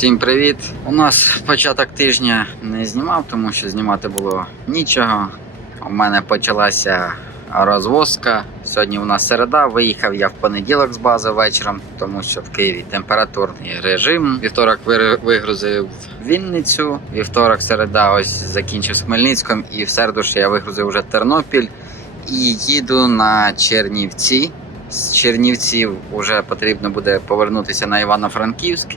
Всім привіт! У нас початок тижня не знімав, тому що знімати було нічого. У мене почалася розвозка. Сьогодні у нас середа. Виїхав я в понеділок з бази вечором, тому що в Києві температурний режим. Вівторок вигрузив Вінницю. Вівторок, середа, ось закінчив з Хмельницьком, і в середу ж я вигрузив вже Тернопіль і їду на Чернівці. З Чернівців вже потрібно буде повернутися на Івано-Франківськ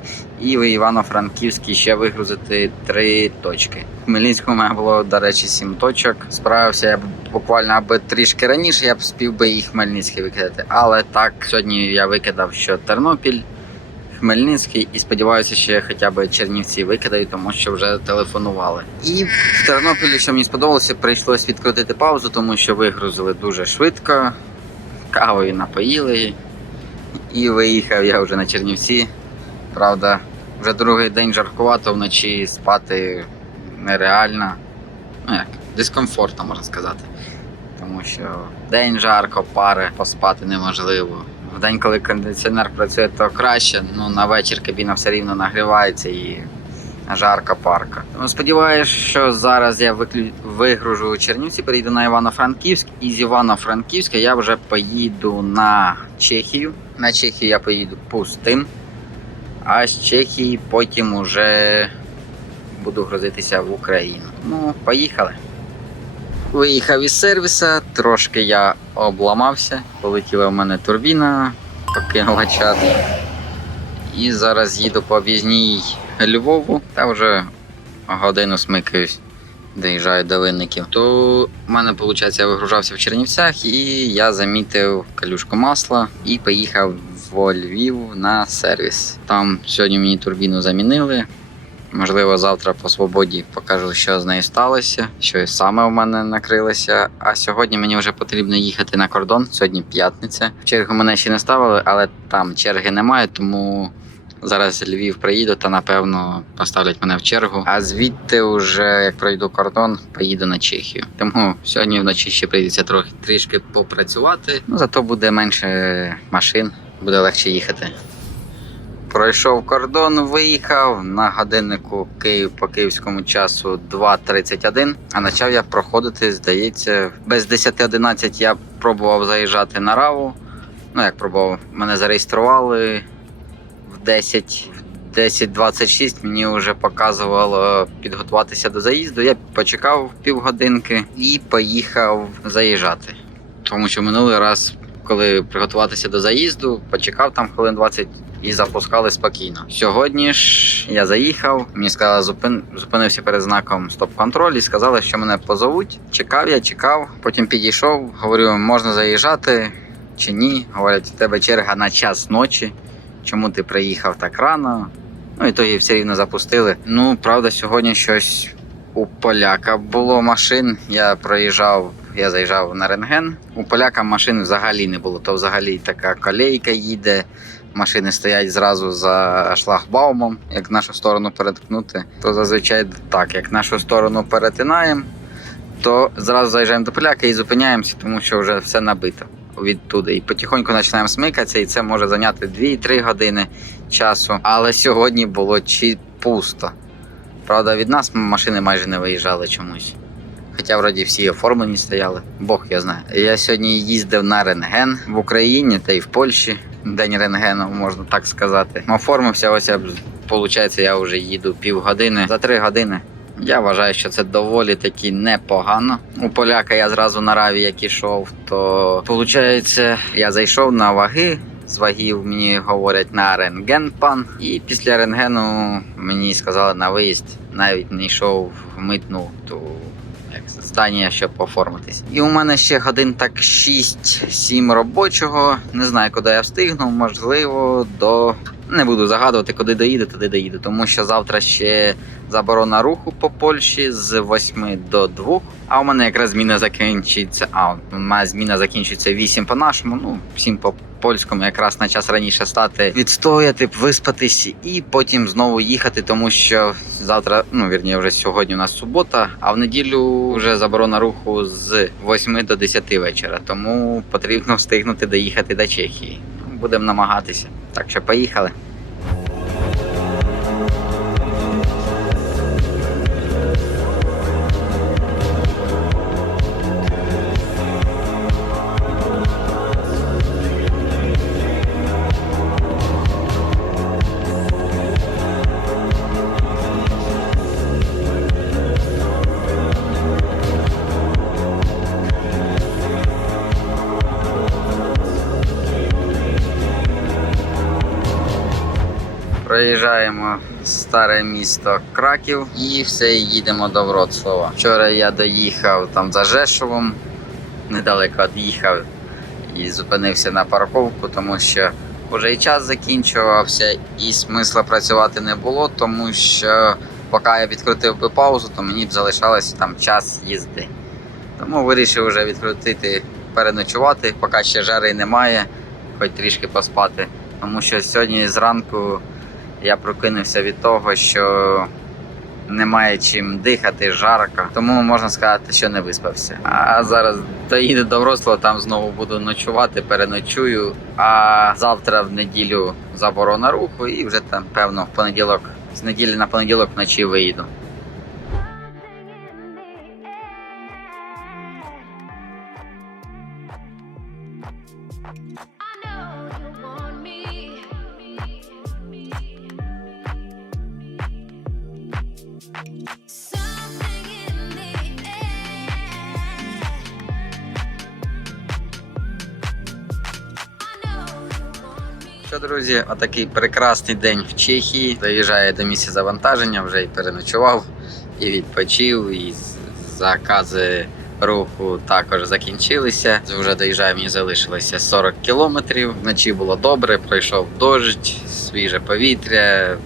і в Івано-Франківській ще вигрузити три точки. В Хмельницькому мене було, до речі, сім точок. Справився я буквально аби трішки раніше, я б спів би і Хмельницький викидати. Але так, сьогодні я викидав, що Тернопіль, Хмельницький, і сподіваюся, що я хоча б Чернівці викидаю, тому що вже телефонували. І в Тернопілі, що мені сподобалося, прийшлось відкрутити паузу, тому що вигрузили дуже швидко, кавою напоїли. І виїхав я вже на Чернівці. Правда, вже другий день жаркувато, вночі спати нереально. Ну як, дискомфортно можна сказати. Тому що день жарко, пари, поспати неможливо. В день, коли кондиціонер працює, то краще, ну на вечір кабіна все рівно нагрівається і жарко парко. Тому сподіваюся, що зараз я вигружу Чернівці, перейду на Івано-Франківськ, і з Івано-Франківська я вже поїду на Чехію. На Чехію я поїду пустим. А з Чехії потім уже буду грузитися в Україну. Ну, поїхали. Виїхав із сервіса, трошки я обламався, полетіла в мене турбіна, покинула чат. І зараз їду по об'їзній Львову та вже годину смикаюсь, доїжджаю до винників. То в мене, виходить, я вигружався в Чернівцях і я замітив калюшку масла і поїхав в Львів на сервіс. Там сьогодні мені турбіну замінили. Можливо, завтра по свободі покажу, що з нею сталося, що саме в мене накрилося. А сьогодні мені вже потрібно їхати на кордон. Сьогодні п'ятниця. Чергу мене ще не ставили, але там черги немає, тому зараз Львів приїду та напевно поставлять мене в чергу. А звідти, вже як пройду кордон, поїду на Чехію. Тому сьогодні вночі ще прийдеться трохи трішки попрацювати. Ну зато буде менше машин, буде легше їхати. Пройшов кордон, виїхав на годиннику Київ по київському часу 2.31, а почав я проходити, здається, без 10.11 я пробував заїжджати на раву. Ну, як пробував, мене зареєстрували 10. в 10.26 мені вже показувало підготуватися до заїзду. Я почекав півгодинки і поїхав заїжджати. Тому що минулий раз, коли приготуватися до заїзду, почекав там хвилин 20 і запускали спокійно. Сьогодні ж я заїхав, мені сказали, зупин... зупинився перед знаком стоп-контроль і сказали, що мене позовуть. Чекав я, чекав, потім підійшов, говорю, можна заїжджати чи ні. Говорять, у тебе черга на час ночі. Чому ти приїхав так рано? Ну і тоді все рівно запустили. Ну, правда, сьогодні щось у поляка було машин. Я проїжджав, я заїжджав на рентген. У поляка машин взагалі не було. То взагалі така колейка їде. Машини стоять зразу за шлагбаумом, як нашу сторону переткнути, то зазвичай так, як нашу сторону перетинаємо, то зразу заїжджаємо до поляка і зупиняємося, тому що вже все набито відтуди. І потихоньку починаємо смикатися, і це може зайняти 2-3 години часу. Але сьогодні було чи пусто. Правда, від нас машини майже не виїжджали чомусь. Хоча вроді всі оформлені стояли, Бог я знаю. Я сьогодні їздив на рентген в Україні та й в Польщі. День рентгену, можна так сказати. Оформився, ось я виходить, я вже їду півгодини за три години. Я вважаю, що це доволі таки непогано. У поляка я зразу на раві, як ішов, то виходить, я зайшов на ваги. З вагів мені говорять на рентген пан. І після рентгену мені сказали на виїзд, навіть не йшов в митну ту як здання, щоб оформитись. І у мене ще годин так 6-7 робочого. Не знаю, куди я встигну. Можливо, до. Не буду загадувати, куди доїду, туди доїду. Тому що завтра ще заборона руху по Польщі з 8 до 2. А у мене якраз зміна закінчується. А, у зміна закінчується 8 по нашому, ну 7 по польському, якраз на час раніше стати, відстояти, виспатись і потім знову їхати, тому що завтра, ну вірні, вже сьогодні у нас субота, а в неділю вже заборона руху з 8 до 10 вечора. Тому потрібно встигнути доїхати до Чехії. Будемо намагатися. Так що поїхали. Проїжджаємо старе місто Краків і все їдемо до Вроцлава. Вчора я доїхав там за Жешовом, недалеко від'їхав і зупинився на парковку, тому що вже і час закінчувався, і смисла працювати не було, тому що поки я відкрутив би паузу, то мені б залишалося там час їзди. Тому вирішив вже відкрутити, переночувати, поки ще жари немає, хоч трішки поспати. Тому що сьогодні зранку я прокинувся від того, що немає чим дихати, жарко. Тому можна сказати, що не виспався. А зараз доїду до Вроцлава, там знову буду ночувати, переночую. А завтра в неділю заборона руху, і вже там, певно, в понеділок, з неділі на понеділок вночі виїду. Що, друзі, отакий прекрасний день в Чехії. Доїжджаю до місця завантаження, вже і переночував, і відпочив, і закази руху також закінчилися. Вже доїжджаю, мені залишилося 40 кілометрів. Вночі було добре, пройшов дощ, свіже повітря.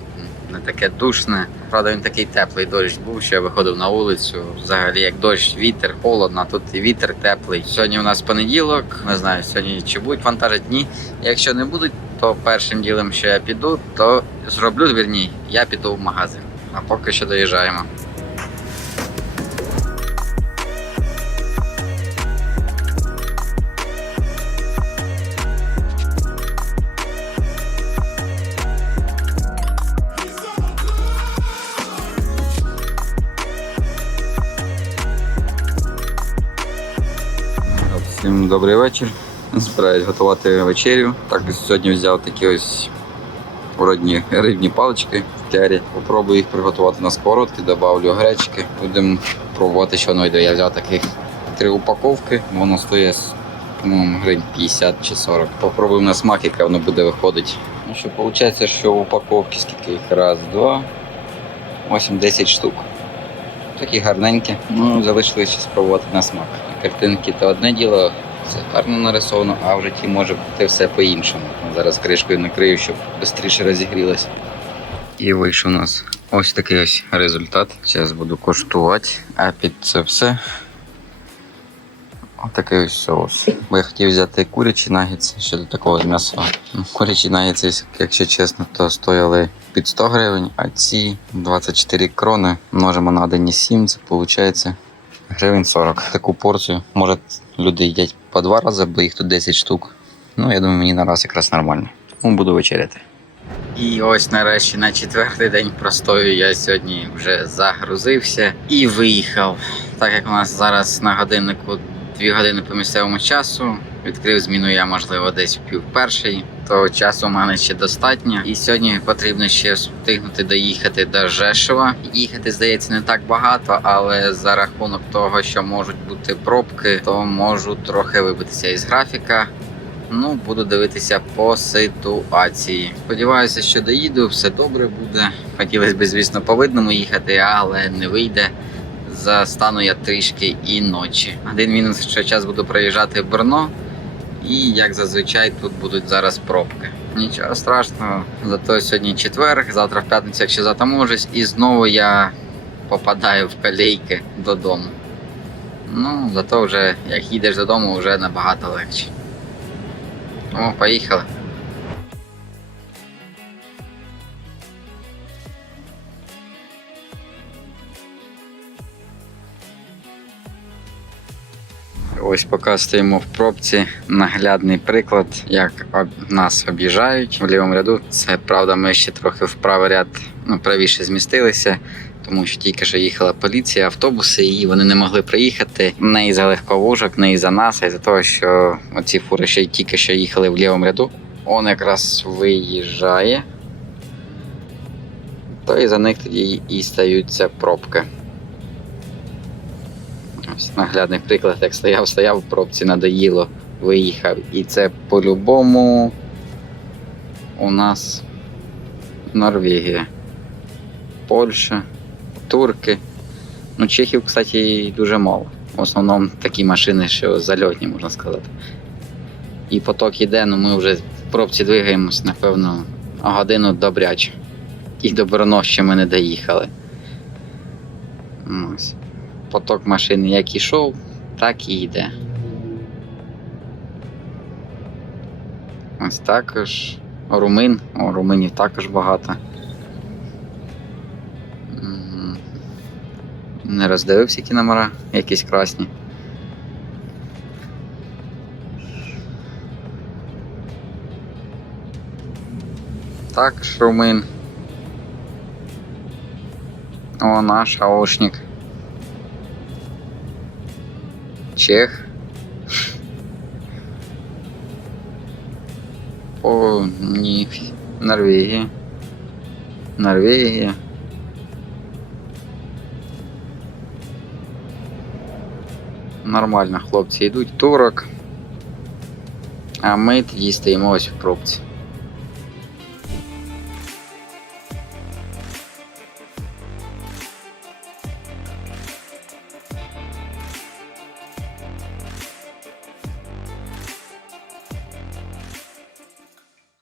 Не таке душне. Правда, він такий теплий дощ був, що я виходив на вулицю. Взагалі, як дощ, вітер, холодно, а тут і вітер теплий. Сьогодні у нас понеділок. Не знаю, сьогодні чи будуть вантажити дні. Якщо не будуть, то першим ділом, що я піду, то зроблю вірні, я піду в магазин. А поки що доїжджаємо. Всім добрий вечір. Збираюсь готувати вечерю. Так сьогодні взяв такі ось вродні рибні палички в кері. Попробую їх приготувати на сковородці, додавлю гречки. Будемо пробувати, що воно йде. Я взяв таких три упаковки. Воно стоїть, по-моєму, гривень 50 чи 40. Попробуємо на смак, яке воно буде виходити. Ну що, виходить, що в скільки їх? Раз, два, 8-10 штук. Такі гарненькі. Ну, залишилось ще спробувати на смак. Картинки то одне діло, це гарно нарисовано, а в житті може бути все по-іншому. Зараз кришкою накрию, щоб швидше розігрілося. І вийшов у нас ось такий ось результат. Зараз буду коштувати, а під це все. Отакий ось соус. Бо я хотів взяти курячі нагетси щодо такого м'яса. Ну, Курячі нагетси, якщо чесно, то стояли під 100 гривень, а ці 24 крони множимо на 1,7, це виходить гривень 40. Таку порцію. Може, люди їдять по два рази, бо їх тут 10 штук. Ну, я думаю, мені на раз якраз нормально. Тому буду вечеряти. І ось нарешті на четвертий день простою я сьогодні вже загрузився і виїхав. Так як у нас зараз на годиннику 2 години по місцевому часу, відкрив зміну я, можливо, десь в пів перший, то часу у мене ще достатньо. І сьогодні потрібно ще встигнути доїхати до Жешова. Їхати, здається, не так багато, але за рахунок того, що можуть бути пробки, то можу трохи вибитися із графіка. Ну, буду дивитися по ситуації. Сподіваюся, що доїду, все добре буде. Хотілося б, звісно, по видному їхати, але не вийде. Застану я трішки і ночі. Один мінус, що час буду проїжджати Брно, і як зазвичай тут будуть зараз пробки. Нічого страшного, зато сьогодні четвер, завтра в п'ятницю, якщо затаможусь, і знову я попадаю в колейки додому. Ну, зато вже як їдеш додому, вже набагато легше. О, поїхали. Ось поки стоїмо в пробці, наглядний приклад, як нас об'їжджають в лівому ряду. Це правда, ми ще трохи в правий ряд ну, правіше змістилися, тому що тільки що їхала поліція, автобуси, і вони не могли приїхати не із-за легковушок, не із-за нас, а із-за того, що оці фури ще й тільки що їхали в лівому ряду. Он якраз виїжджає. То і за них тоді і стаються пробки. Наглядний приклад, як стояв, стояв в пробці, надоїло, виїхав. І це по-любому у нас Норвегія, Польща, турки. Ну, чехів, кстати, дуже мало. В основному такі машини, що зальотні, можна сказати. І поток іде, ну ми вже в пробці двигаємось, напевно, годину добряче. І до Брно ще ми не доїхали. Ось. Поток машини як ішов, так і йде. Ось також румин. О, руминів також багато. Не роздивився які номера, якісь красні. Також румин. О, наш аошник. Чех. О, ні. Норвегія. Норвегія. Нормально хлопці йдуть турок. А ми тоді стоїмо ось в пробці.